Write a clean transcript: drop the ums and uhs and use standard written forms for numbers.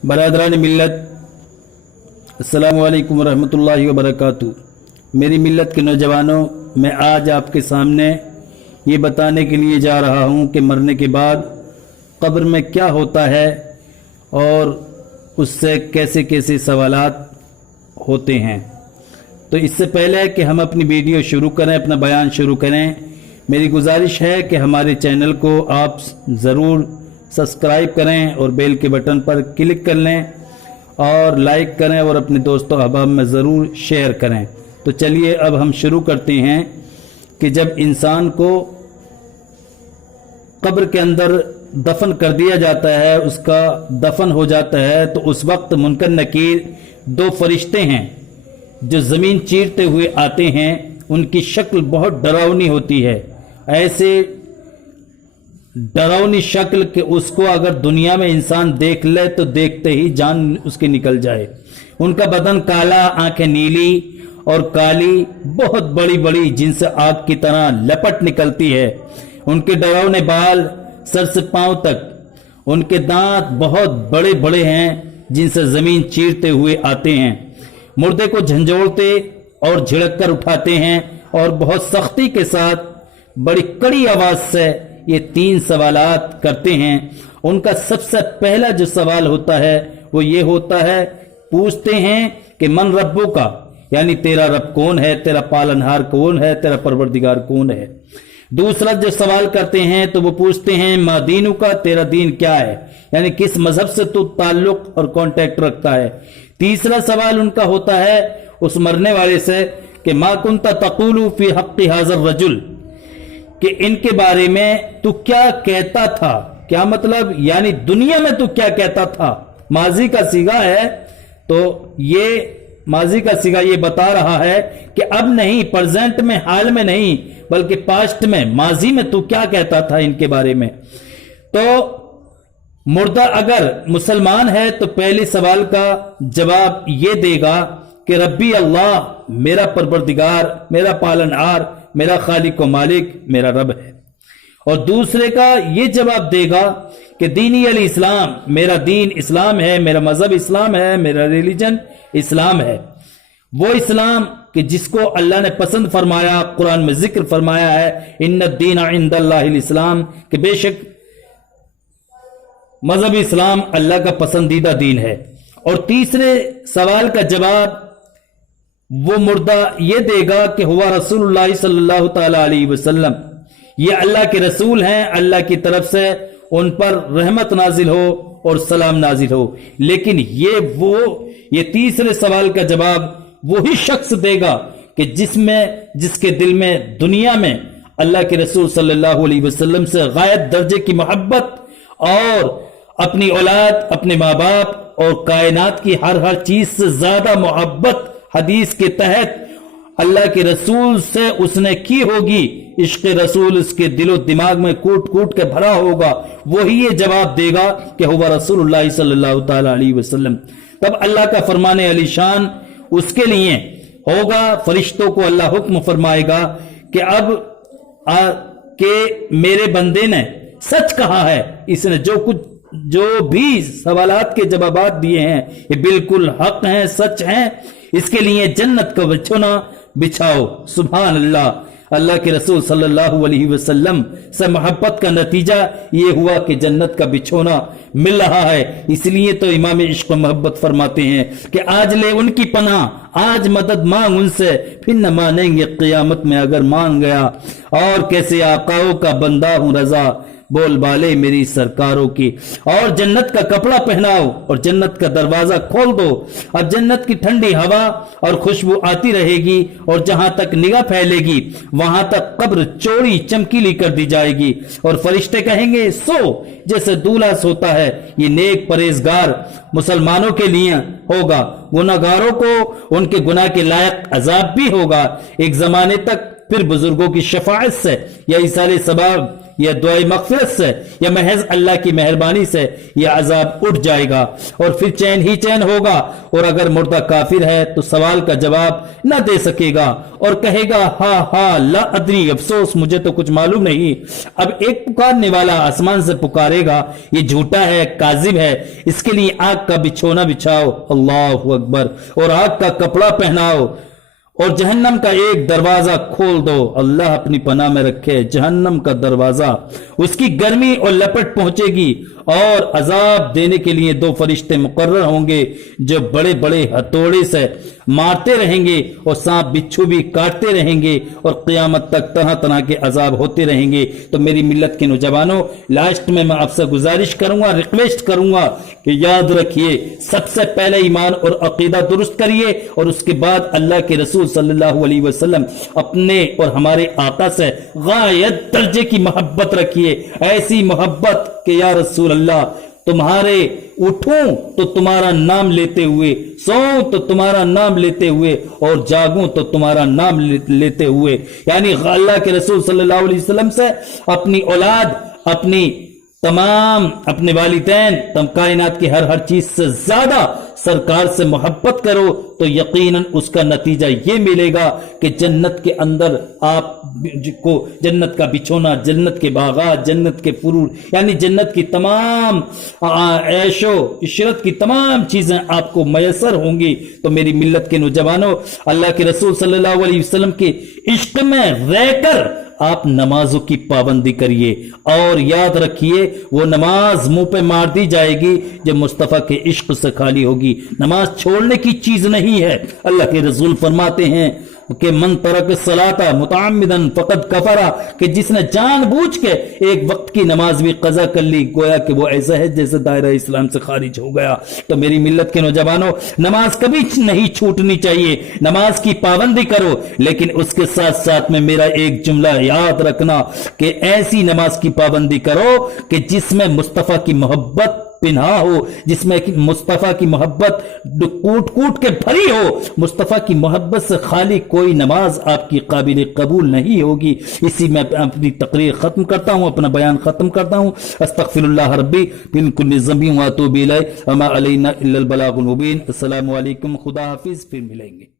बरदरान मिल्लत, अस्सलामु अलैकुम रहमतुल्लाहि व बरकातुहू। मेरी मिल्लत के नौजवानों, मैं आज आपके सामने ये बताने के लिए जा रहा हूँ कि मरने के बाद कब्र में क्या होता है और उससे कैसे कैसे सवालात होते हैं। तो इससे पहले कि हम अपनी वीडियो शुरू करें, अपना बयान शुरू करें, मेरी गुजारिश है कि हमारे चैनल को आप ज़रूर सब्सक्राइब करें और बेल के बटन पर क्लिक कर लें और लाइक करें और अपने दोस्तों अहबाब में ज़रूर शेयर करें। तो चलिए अब हम शुरू करते हैं कि जब इंसान को कब्र के अंदर दफन कर दिया जाता है, उसका दफन हो जाता है, तो उस वक्त मुनकर नकीर दो फरिश्ते हैं जो ज़मीन चीरते हुए आते हैं। उनकी शक्ल बहुत डरावनी होती है, ऐसे डरावनी शक्ल कि उसको अगर दुनिया में इंसान देख ले तो देखते ही जान उसकी निकल जाए। उनका बदन काला, आंखें नीली और काली, बहुत बड़ी बड़ी जिनसे आग की तरह लपट निकलती है। उनके डरावने बाल सर से पांव तक, उनके दांत बहुत बड़े बड़े हैं जिनसे जमीन चीरते हुए आते हैं। मुर्दे को झंझोड़ते और झिड़क कर उठाते हैं और बहुत सख्ती के साथ बड़ी कड़ी आवाज से ये तीन सवालात करते हैं। उनका सबसे पहला जो सवाल होता है वो ये होता है, पूछते हैं कि मन रब्बो का, यानी तेरा रब कौन है, तेरा पालनहार कौन है, तेरा परवरदिगार कौन है। दूसरा जो सवाल करते हैं तो वो पूछते हैं मा दीनु का, तेरा दीन क्या है, यानी किस मजहब से तू ताल्लुक और कांटेक्ट रखता है। तीसरा सवाल उनका होता है उस मरने वाले से कि मा कुंता तक़ूलु फी हक़्क़ि हाज़र रजुल, कि इनके बारे में तू क्या कहता था। क्या मतलब, यानी दुनिया में तू क्या कहता था। माजी का सीगा है, तो ये माजी का सीगा ये बता रहा है कि अब नहीं, प्रेजेंट में, हाल में नहीं, बल्कि पास्ट में, माजी में तू क्या कहता था इनके बारे में। तो मुर्दा अगर मुसलमान है तो पहले सवाल का जवाब ये देगा कि रब्बी अल्लाह, मेरा परवरदिगार, मेरा पालनहार, मेरा खालिक व मालिक, मेरा रब है। और दूसरे का ये जवाब देगा कि दीनी अल इस्लाम, मेरा दीन इस्लाम है, मेरा मजहब इस्लाम है, मेरा रिलीजन इस्लाम है। वो इस्लाम कि जिसको अल्लाह ने पसंद फरमाया, कुरान में जिक्र फरमाया है, इन्ना दीन इंदल्लाहिल इस्लाम, कि बेशक मजहब इस्लाम अल्लाह का पसंदीदा दीन है। और तीसरे सवाल का जवाब वो मुर्दा ये देगा कि हुआ रसूलुल्लाह सल्लल्लाहु तआला अलैहि वसल्लम, ये अल्लाह के रसूल हैं, अल्लाह की तरफ से उन पर रहमत नाजिल हो और सलाम नाजिल हो। लेकिन ये तीसरे सवाल का जवाब वही शख्स देगा कि जिसके दिल में दुनिया में अल्लाह के रसूल सल्लल्लाहु अलैहि वसल्लम से गायत दर्जे की मोहब्बत और अपनी औलाद, अपने माँ बाप और कायनात की हर चीज से ज्यादा मोहब्बत हदीस के तहत अल्लाह के रसूल से उसने की होगी। इश्क रसूल उसके दिलो दिमाग में कूट कूट के भरा होगा। वही ये जवाब देगा कि हुआ रसूलुल्लाह सल्लल्लाहु तआला अलैहि वसल्लम। तब अल्लाह का फरमाने अली शान उसके लिए होगा। फरिश्तों को अल्लाह हुक्म फरमाएगा कि अब के मेरे बंदे ने सच कहा है, इसने जो भी सवालात के जवाबात दिए हैं ये बिल्कुल हक हैं, सच हैं। इसके लिए जन्नत का बिछोना बिछाओ। सुभान अल्लाह। अल्लाह के रसूल सल्लल्लाहु अलैहि वसल्लम से मोहब्बत का नतीजा ये हुआ कि जन्नत का बिछोना मिल रहा है। इसलिए तो इमाम इश्क मोहब्बत फरमाते हैं कि आज ले उनकी पनाह, आज मदद मांग उनसे, फिर न मानेंगे क़यामत में अगर मान गया। और कैसे आकाओं का बंदा हूं रजा, बोल बाले मेरी सरकारों की। और जन्नत का कपड़ा पहनाओ और जन्नत का दरवाजा खोल दो। अब जन्नत की ठंडी हवा और खुशबू आती रहेगी और जहां तक निगाह फैलेगी वहां तक कब्र चौड़ी चमकीली कर दी जाएगी। और फरिश्ते कहेंगे सो, जैसे दूल्हा सोता है। ये नेक परहेजगार मुसलमानों के लिए होगा, गुनाहगारों को उनके गुनाह के लायक अजाब भी होगा। एक जमाने तक پھر بزرگوں کی شفاعت سے یا ایصال ثواب یا دعائے مغفرت سے یا محض اللہ کی مہربانی سے یہ عذاب اٹھ جائے گا اور پھر چین ہی چین ہوگا. اور اگر مردہ کافر ہے تو سوال کا جواب نہ دے سکے گا اور کہے گا ہاں لا ادری، افسوس مجھے تو کچھ معلوم نہیں. اب ایک پکارنے والا آسمان سے پکارے گا، یہ جھوٹا ہے، کاذب ہے، اس کے لیے آگ کا بچھونا بچھاؤ، اللہ اکبر، اور آگ کا کپڑا پہناؤ اور جہنم کا ایک دروازہ کھول دو. اللہ اپنی پناہ میں رکھے. جہنم کا دروازہ، اس کی گرمی اور لپٹ پہنچے گی اور عذاب دینے کے لیے 2 فرشتے مقرر ہوں گے جو بڑے بڑے ہتھوڑے سے مارتے رہیں گے اور سانپ بچھو بھی کاٹتے رہیں گے اور قیامت تک طرح طرح کے عذاب ہوتے رہیں گے. تو میری ملت کے نوجوانوں، لاسٹ میں آپ سے گزارش کروں گا، ریکویسٹ کروں گا کہ یاد رکھیے، سب سے پہلے ایمان اور عقیدہ درست کریے اور اس کے بعد اللہ کے رسول صلی اللہ علیہ وسلم اپنے اور ہمارے آقا سے غایت درجے کی محبت رکھیے. ایسی محبت کہ یا رسول اللہ، تمہارے اٹھوں تو تمہارا نام لیتے ہوئے، سوؤں تو تمہارا نام لیتے ہوئے، اور جاگوں تو تمہارا نام لیتے ہوئے. یعنی اللہ کے رسول صلی اللہ علیہ وسلم سے اپنی اولاد، اپنے والدین، کائنات کی ہر چیز سے زیادہ سرکار سے محبت کرو تو یقیناً اس کا نتیجہ یہ ملے گا کہ جنت کے اندر آپ کو جنت کا بچھونا، جنت کے باغات، جنت کے فرور، یعنی جنت کی تمام عیش و عشرت کی تمام چیزیں آپ کو میسر ہوں گی. تو میری ملت کے نوجوانوں، اللہ کے رسول صلی اللہ علیہ وسلم کے عشق میں رہ کر آپ نمازوں کی پابندی کریے اور یاد رکھیے وہ نماز منہ پہ مار دی جائے گی جو مصطفیٰ کے عشق سے خالی ہوگی. نماز چھوڑنے کی چیز نہیں ہے. اللہ کے رسول فرماتے ہیں کہ من ترک الصلاۃ متعمدا فقد کفر، کہ جس نے جان بوجھ کے ایک وقت کی نماز بھی قضا کر لی، گویا کہ وہ ایسا ہے جیسے دائرہ اسلام سے خارج ہو گیا. تو میری ملت کے نوجوانوں، نماز کبھی نہیں چھوٹنی چاہیے، نماز کی پابندی کرو، لیکن اس کے ساتھ ساتھ میں میرا ایک جملہ یاد رکھنا کہ ایسی نماز کی پابندی کرو کہ جس میں مصطفیٰ کی محبت پنہا ہو، جس میں مصطفیٰ کی محبت کوٹ کوٹ کے بھری ہو. مصطفیٰ کی محبت سے خالی کوئی نماز آپ کی قابل قبول نہیں ہوگی. اسی میں اپنی تقریر ختم کرتا ہوں، اپنا بیان ختم کرتا ہوں. استغفر اللہ ربی من کل ذنب واتوب الیہ وما علینا الا البلاغ المبین. السلام علیکم، خدا حافظ، پھر ملیں گے.